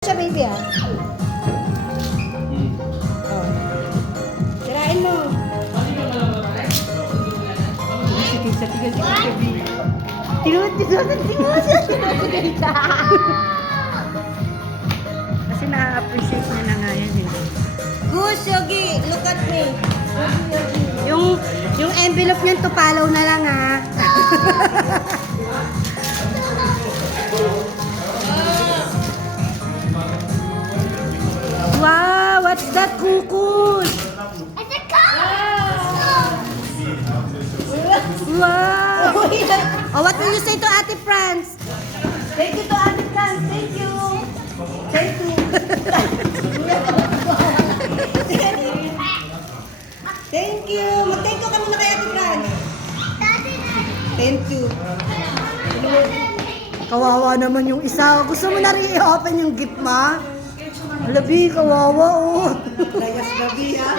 Siya baby ah. Oh. Sirain mo. Sige sa tigas si baby. Tinut. Kasi na-appreciate niya na nga yan eh. Goose, Yogi, look at me. Yung envelope niyan to follow na lang ha. Wow, what's that, Kukus? It's a car! Wow! Oh, what will you say to Ate Franz? Thank you to Ate Franz. Thank you. Thank you. Thank you! Mag-thank you ka muna kay Ate Franz. Thank you. Kawawa naman yung isa. Gusto mo na rin i-open yung gift, ma? Labi, kawawa, oh. Layas gabi, ha?